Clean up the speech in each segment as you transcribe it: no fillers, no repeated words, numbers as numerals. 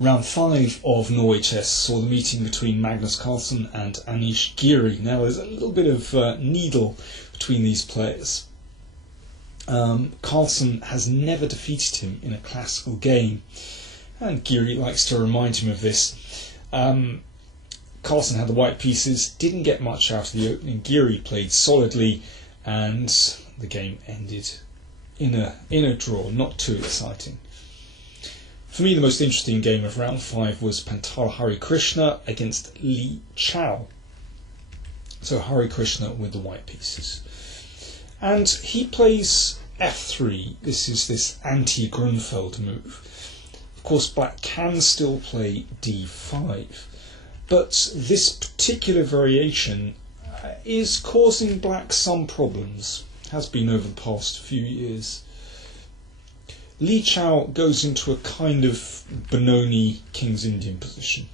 Round 5 of Norway Chess saw the meeting between Magnus Carlsen and Anish Giri. Now there's a little bit of needle between these players. Carlsen has never defeated him in a classical game, and Giri likes to remind him of this. Carlsen had the white pieces, didn't get much out of the opening. Giri played solidly, and the game ended in a draw, not too exciting. For me, the most interesting game of round 5 was Pantala Harikrishna against Li Chao. So Harikrishna with the white pieces. And he plays f3. This is this anti-Grunfeld move. Of course, black can still play d5. But this particular variation is causing black some problems. Has been over the past few years. Li Chao goes into a kind of Benoni King's Indian position.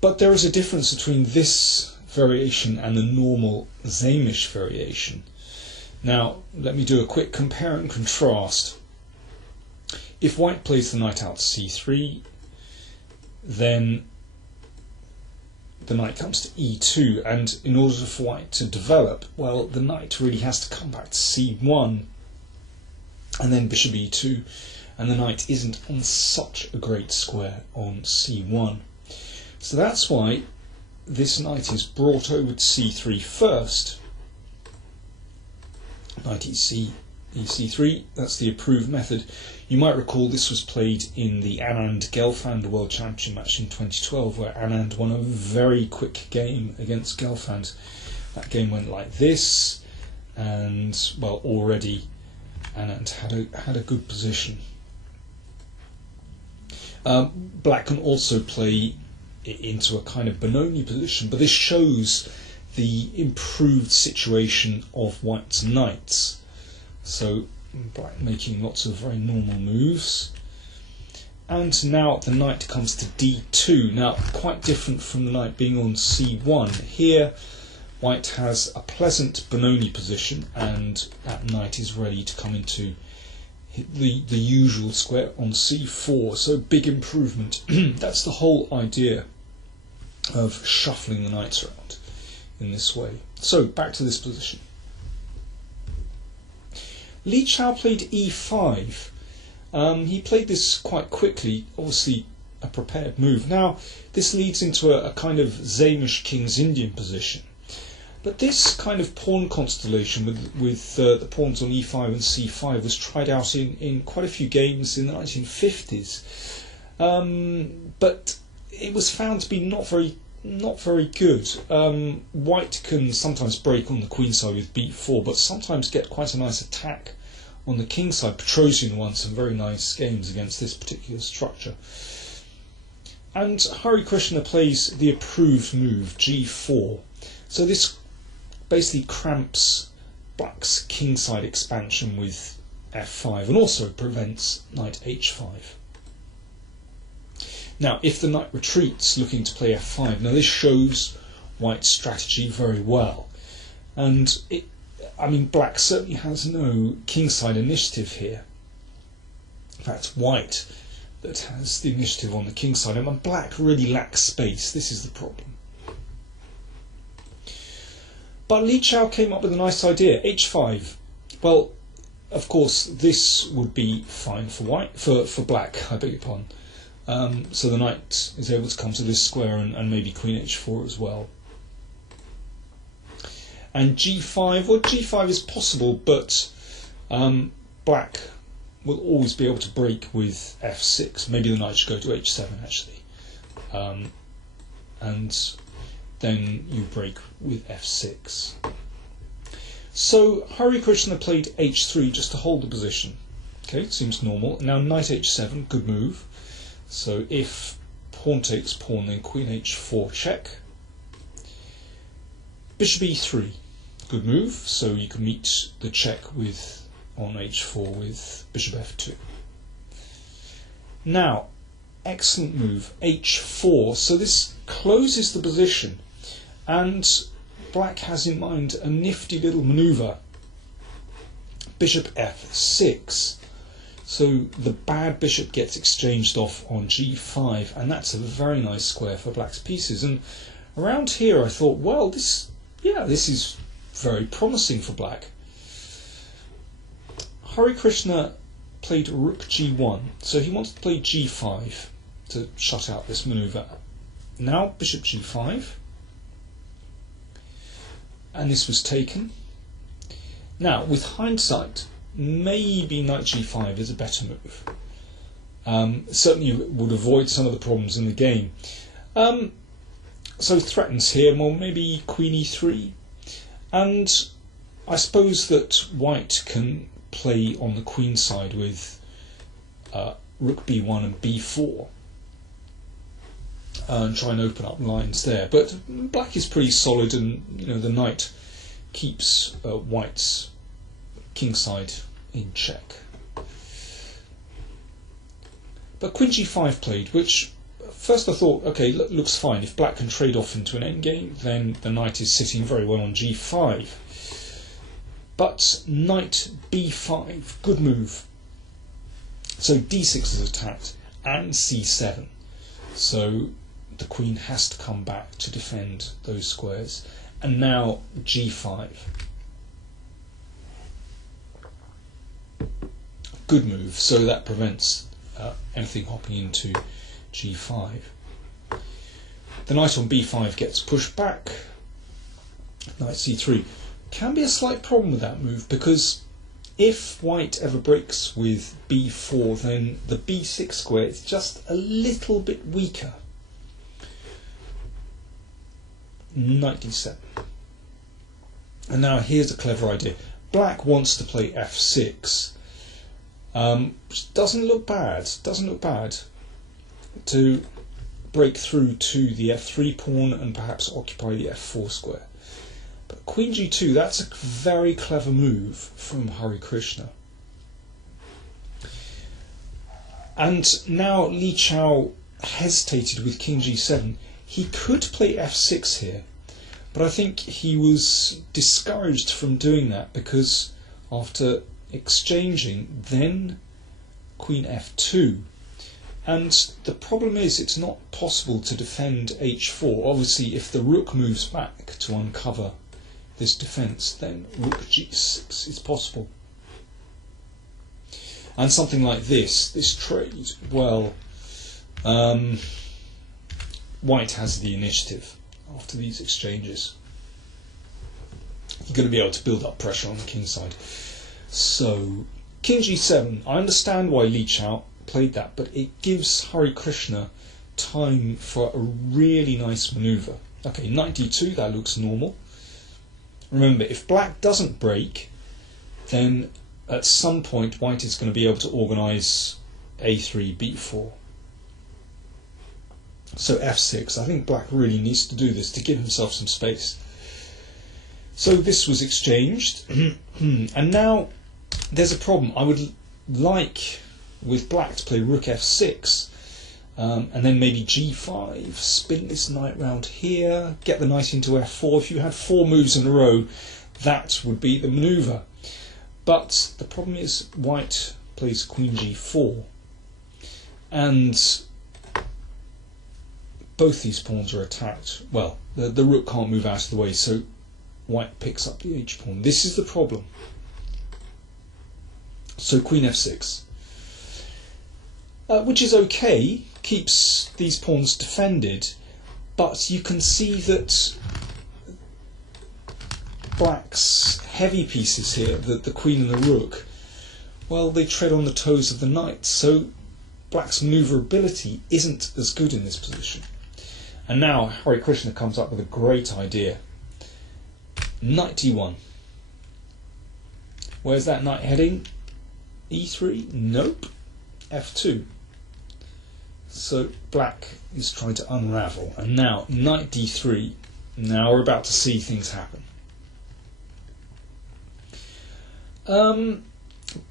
But there is a difference between this variation and the normal Zamish variation. Now, let me do a quick compare and contrast. If white plays the knight out to c3, then the knight comes to e2, and in order for white to develop, well, the knight really has to come back to c1, and then bishop e2, and the knight isn't on such a great square on c1. So that's why this knight is brought over to c3 first. Knight ec3, that's the approved method. You might recall this was played in the Anand-Gelfand World Championship match in 2012, where Anand won a very quick game against Gelfand. That game went like this, and, well, already Anand had a good position. Black can also play into a kind of Benoni position, but this shows the improved situation of white's knights. So black making lots of very normal moves. And now the knight comes to d2. Now, quite different from the knight being on c1. Here, white has a pleasant Benoni position, and that knight is ready to come into the usual square on c4. So big improvement. That's the whole idea of shuffling the knights around in this way. So back to this position. Li Chao played e5. He played this quite quickly, obviously a prepared move. Now, this leads into a kind of Zamish King's Indian position. But this kind of pawn constellation with the pawns on e5 and c5 was tried out in quite a few games in the 1950s. But it was found to be not very good. White can sometimes break on the queen side with b4, but sometimes get quite a nice attack on the king side. Petrosian won some very nice games against this particular structure. And Harikrishna plays the approved move, g4. So this basically cramps black's kingside expansion with f5, and also prevents knight h5. Now, if the knight retreats looking to play f5, now this shows white's strategy very well. And black certainly has no kingside initiative here. In fact, it's white that has the initiative on the kingside, and black really lacks space. This is the problem. But Li Chao came up with a nice idea, h5. Well, of course, this would be fine for black, I beg your pardon. So the knight is able to come to this square and maybe queen h4 as well. And g5, well, g5 is possible, but black will always be able to break with f6. Maybe the knight should go to h7 actually. And then you break with f6. So Harikrishna played h3 just to hold the position. Okay, seems normal. Now knight h7, good move. So if pawn takes pawn, then queen h4 check. Bishop e3, good move. So you can meet the check with on h4 with bishop f2. Now, excellent move, h4. So this closes the position, and black has in mind a nifty little maneuver. Bishop f6. So the bad bishop gets exchanged off on g5, and that's a very nice square for black's pieces. And around here I thought, well, this is very promising for black. Harikrishna played rook g1, so he wants to play g5 to shut out this manoeuvre. Now bishop g5, and this was taken. Now, with hindsight, maybe knight g5 is a better move. Certainly would avoid some of the problems in the game. So threatens here, well, maybe queen e3. And I suppose that white can play on the queen side with rook b1 and b4 and try and open up lines there. But black is pretty solid, and the knight keeps white's kingside in check. But queen g5 played, which first I thought, okay, looks fine. If black can trade off into an endgame, then the knight is sitting very well on g5. But knight b5, good move. So d6 is attacked, and c7. So the queen has to come back to defend those squares. And now g5. Good move, so that prevents anything hopping into g5. The knight on b5 gets pushed back. Knight c3. Can be a slight problem with that move, because if white ever breaks with b4, then the b6 square is just a little bit weaker. Knight d7. And now here's a clever idea. Black wants to play f6, which doesn't look bad. To break through to the f3 pawn and perhaps occupy the f4 square. But queen g2, that's a very clever move from Harikrishna. And now Li Chao hesitated with king g7. He could play f6 here, but I think he was discouraged from doing that, because after exchanging, then queen f2. And the problem is, it's not possible to defend h4. Obviously, if the rook moves back to uncover this defence, then rook g6 is possible. And something like this trade, well, white has the initiative after these exchanges. You're going to be able to build up pressure on the king side. So, king g7, I understand why Li Chao played that, but it gives Harikrishna time for a really nice manoeuvre. Okay, knight d2, that looks normal. Remember, if black doesn't break, then at some point white is going to be able to organise a3, b4. So f6, I think black really needs to do this to give himself some space. So this was exchanged, and now there's a problem. I would like, with black, to play rook f6, and then maybe g5, spin this knight round here, get the knight into f4. If you had 4 moves in a row, that would be the manoeuvre. But the problem is white plays queen g4, and both these pawns are attacked. Well, the rook can't move out of the way, so white picks up the h-pawn. This is the problem. So queen f6. Which is okay, keeps these pawns defended, but you can see that black's heavy pieces here, the queen and the rook, well, they tread on the toes of the knight, so black's manoeuvrability isn't as good in this position. And now Harikrishna comes up with a great idea. Knight d1. Where's that knight heading? e3? Nope. f2. So black is trying to unravel, and now knight d3. Now we're about to see things happen.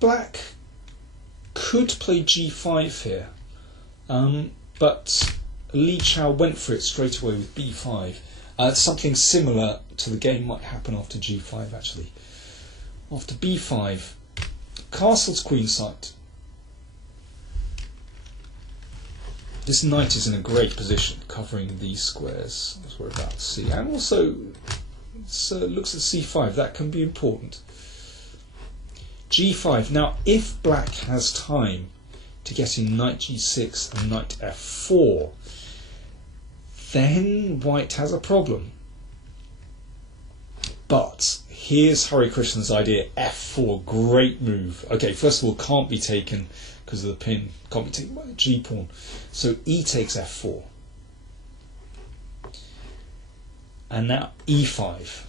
Black could play g5 here, but Li Chao went for it straight away with b5. Something similar to the game might happen after g5 actually. After b5, castles queenside. This knight is in a great position, covering these squares, as we're about to see, and also looks at c5. That can be important. g5. Now, if black has time to get in knight g6 and knight f4, then white has a problem. But here's Harikrishna's idea. f4, great move. Okay, first of all, can't be taken because of the pin, can't be taken by the g pawn. So e takes f4. And now e5.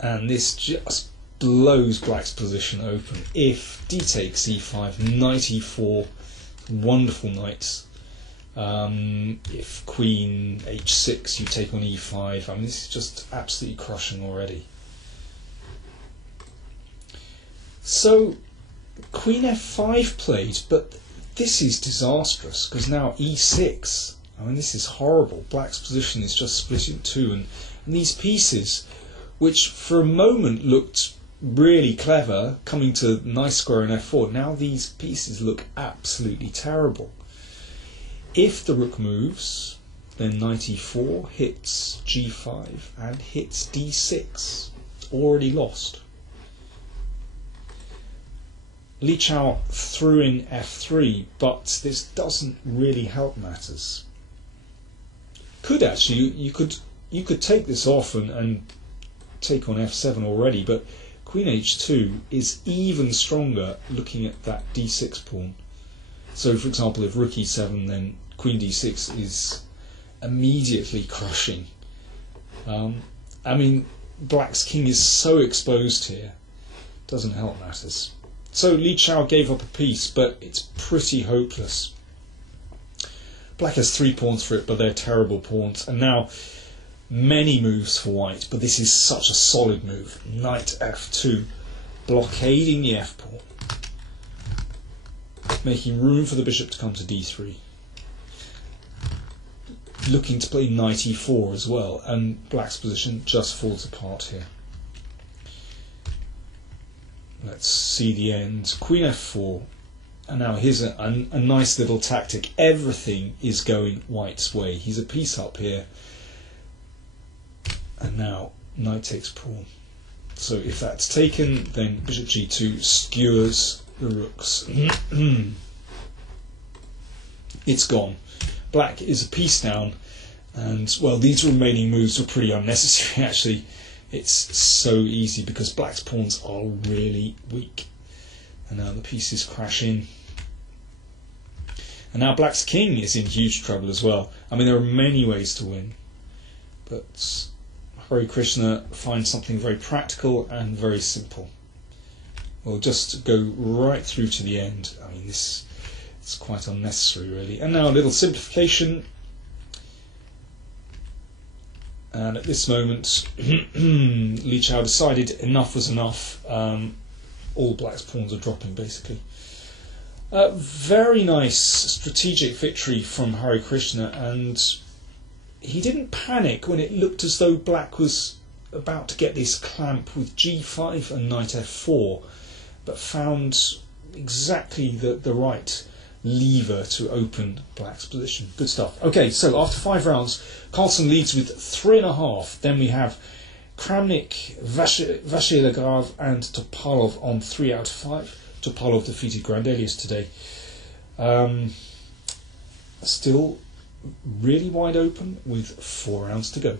And this just blows black's position open. If d takes e5, knight e4, wonderful knight. If queen h6, you take on e5. I mean, this is just absolutely crushing already. So queen f5 played, but this is disastrous because now e6. I mean, this is horrible. Black's position is just split in two, and these pieces, which for a moment looked really clever, coming to nice square in f4, now these pieces look absolutely terrible. If the rook moves, then knight e4 hits g5 and hits d6. Already lost. Li Chao threw in f3, but this doesn't really help matters. Could actually, you could take this off and take on f7 already, but queen h2 is even stronger looking at that d6 pawn. So for example, if rook e7, then queen d6 is immediately crushing. I mean, black's king is so exposed here, doesn't help matters. So Li Chao gave up a piece, but it's pretty hopeless. Black has 3 pawns for it, but they're terrible pawns. And now many moves for white, but this is such a solid move. Knight f2, blockading the f pawn, making room for the bishop to come to d3. Looking to play knight e4 as well, and black's position just falls apart here. Let's see the end. Queen f4, and now here's a nice little tactic. Everything is going white's way. He's a piece up here, and now knight takes pawn. So if that's taken, then bishop g2 skewers the rooks. It's gone. Black is a piece down, and well, these remaining moves were pretty unnecessary actually. It's so easy because black's pawns are really weak. And now the pieces crash in. And now black's king is in huge trouble as well. I mean, there are many ways to win, but Harikrishna finds something very practical and very simple. We'll just go right through to the end. I mean, it's quite unnecessary really. And now a little simplification. And at this moment, Li Chao decided enough was enough. All black's pawns are dropping, basically. Very nice strategic victory from Harikrishna, and he didn't panic when it looked as though black was about to get this clamp with g5 and knight f4, but found exactly the right lever to open black's position. Good stuff. Okay, so after 5 rounds, Carlsen leads with 3.5. Then we have Kramnik, Vachier-Lagrave and Topalov on 3 out of 5. Topalov defeated Grandelius today. Still really wide open with 4 rounds to go.